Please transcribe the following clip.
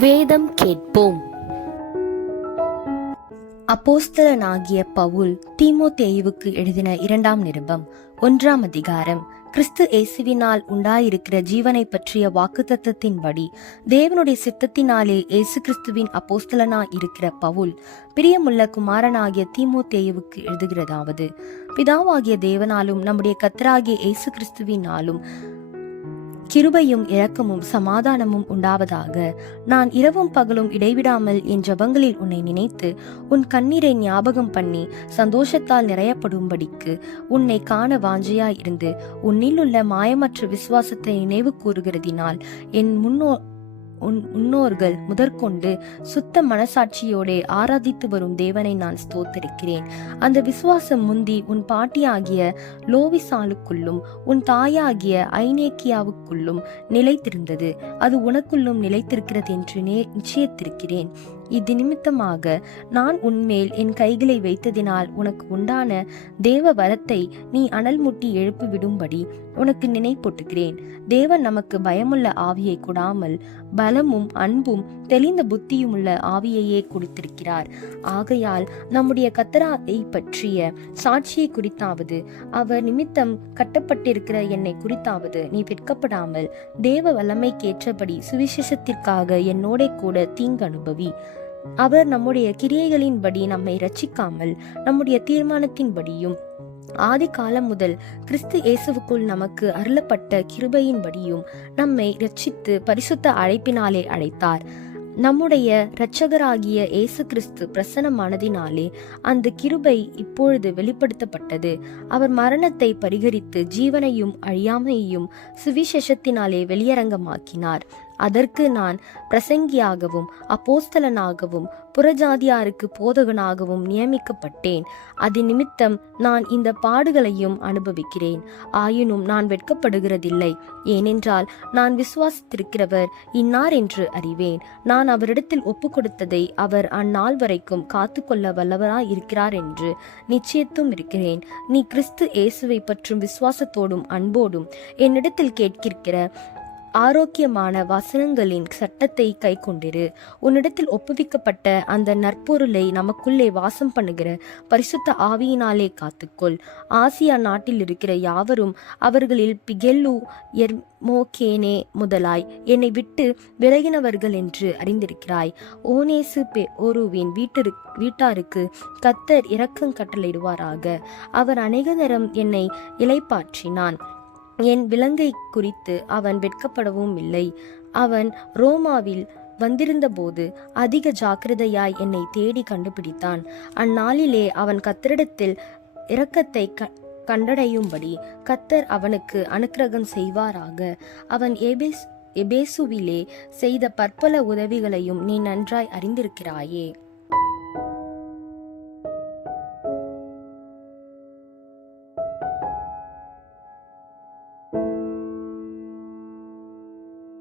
வேதம் கேட்போம். அப்போஸ்தலனாகிய பவுல் தீமோத்தேயுவுக்கு எழுதின இரண்டாம் நிருபம் ஒன்றாம் அதிகாரம். கிறிஸ்து இயேசுவினால் உண்டாயிருக்கிற ஜீவனை பற்றிய வாக்குத்தத்தத்தின்படி தேவனுடைய சித்தத்தினாலே இயேசு கிறிஸ்துவின் அப்போஸ்தலனா இருக்கிற பவுல் பிரியமுள்ள குமாரனாகிய தீமோத்தேயுவுக்கு எழுதுகிறதாவது பிதாவாகிய தேவனாலும் நம்முடைய கத்தராகிய இயேசு கிறிஸ்துவினாலும் கிருபையும் இரக்கமும் சமாதானமும் உண்டாவதாக. நான் இரவும் பகலும் இடைவிடாமல் என் ஜபங்களில் உன்னை நினைத்து உன் கண்ணீரை ஞாபகம் பண்ணி சந்தோஷத்தால் நிறையப்படும்படிக்கு உன்னை காண வாஞ்சையாயிருந்து உன்னில் உள்ள மாயமற்ற விசுவாசத்தை நினைவு கூறுகிறதினால் என் முன்னோ முன்னோர்கள் முதற்கொண்டு சுத்த மனசாட்சியோடே ஆராதித்து வரும் தேவனை நான் ஸ்தோத்தரிக்கிறேன். அந்த விசுவாசம் முந்தி உன் பாட்டியாகிய லோவிசாலுக்குள்ளும் உன் தாயாகிய ஐநேக்கியாவுக்குள்ளும் நிலைத்திருந்தது. அது உனக்குள்ளும் நிலைத்திருக்கிறது என்று நே நிச்சயத்திருக்கிறேன். இது நிமித்தமாக நான் உன்மேல் என் கைகளை வைத்ததினால் உனக்கு உண்டான தேவ வரத்தை நீ அனல் முட்டி எழுப்பி விடும்படி உனக்கு நினைப்பொட்டுகிறேன். தேவன் நமக்கு பயமுள்ள ஆவியை கொடாமல் பலமும் அன்பும் தெளிந்த புத்தியும் உள்ள ஆவியையே கொடுத்திருக்கிறார். ஆகையால் நம்முடைய கத்தராவை பற்றிய சாட்சியை குறித்தாவது அவர் நிமித்தம் கட்டப்பட்டிருக்கிற என்னை குறித்தாவது நீ வெட்கப்படாமல் தேவ வல்லமைக்கேற்றபடி சுவிசேஷத்திற்காக என்னோட கூட தீங்கு அனுபவி. அவர் நம்முடைய கிரியைகளின்படி நம்மை ரட்சிக்காமல் நம்முடைய தீர்மானத்தின்படியும் ஆதி காலம் முதல் கிறிஸ்து இயேசுவுக்குள் நமக்கு அருளப்பட்ட கிருபையின்படியும் நம்மை ரட்சித்து பரிசுத்த அழைப்பினாலே அழைத்தார். நம்முடைய இரட்சகராகிய இயேசு கிறிஸ்து பிரசனமானதினாலே அந்த கிருபை இப்பொழுது வெளிப்படுத்தப்பட்டது. அவர் மரணத்தை பரிகரித்து ஜீவனையும் அழியாமையையும் சுவிசேஷத்தினாலே வெளியரங்கமாக்கினார். அதற்கு நான் பிரசங்கியாகவும் அப்போஸ்தலனாகவும் புறஜாதியாருக்கு போதகனாகவும் நியமிக்கப்பட்டேன். அது நிமித்தம் நான் இந்த பாடுகளையும் அனுபவிக்கிறேன். ஆயினும் நான் வெட்கப்படுகிறதில்லை. ஏனென்றால் நான் விசுவாசித்திருக்கிறவர் இன்னார் என்று அறிவேன். நான் அவரிடத்தில் ஒப்பு கொடுத்ததை அவர் அந்நாள் வரைக்கும் காத்துக்கொள்ள வல்லவராய் இருக்கிறார் என்று நிச்சயத்தும் இருக்கிறேன். நீ கிறிஸ்து இயேசுவை பற்றும் விசுவாசத்தோடும் அன்போடும் என்னிடத்தில் கேட்கிற ஆரோக்கியமான வசனங்களின் சட்டத்தை கை கொண்டிரு உன்னிடத்தில் ஒப்புவிக்கப்பட்ட அந்த நற்பொருளை நமக்குள்ளே வாசம் பண்ணுகிற பரிசுத்த ஆவியினாலே காத்துக்கொள். ஆசியா நாட்டில் இருக்கிற யாவரும் அவர்களில் பிகெல்லு எர்மோகேனே முதலாய் என்னை விட்டு விலகினவர்கள் என்று அறிந்திருக்கிறாய். ஓனேசு பெ ஓருவின் வீட்டிரு வீட்டாருக்கு கத்தர் இரக்கம் கட்டளையிடுவாராக அவர் அநேக நேரம் என்னை இலைப்பாற்றினான் என் விலங்கை குறித்து அவன் வெட்கப்படவும் இல்லை. அவன் ரோமாவில் வந்திருந்தபோது அதிக ஜாக்கிரதையாய் என்னை தேடி கண்டுபிடித்தான். அந்நாளிலே அவன் கத்திரிடத்தில் இரக்கத்தை க கண்டடையும்படி கத்தர் அவனுக்கு அனுக்கிரகம் செய்வாராக. அவன் எபேஸ் எபேசுவிலே செய்த பற்பல உதவிகளையும் நீ நன்றாய் அறிந்திருக்கிறாயே.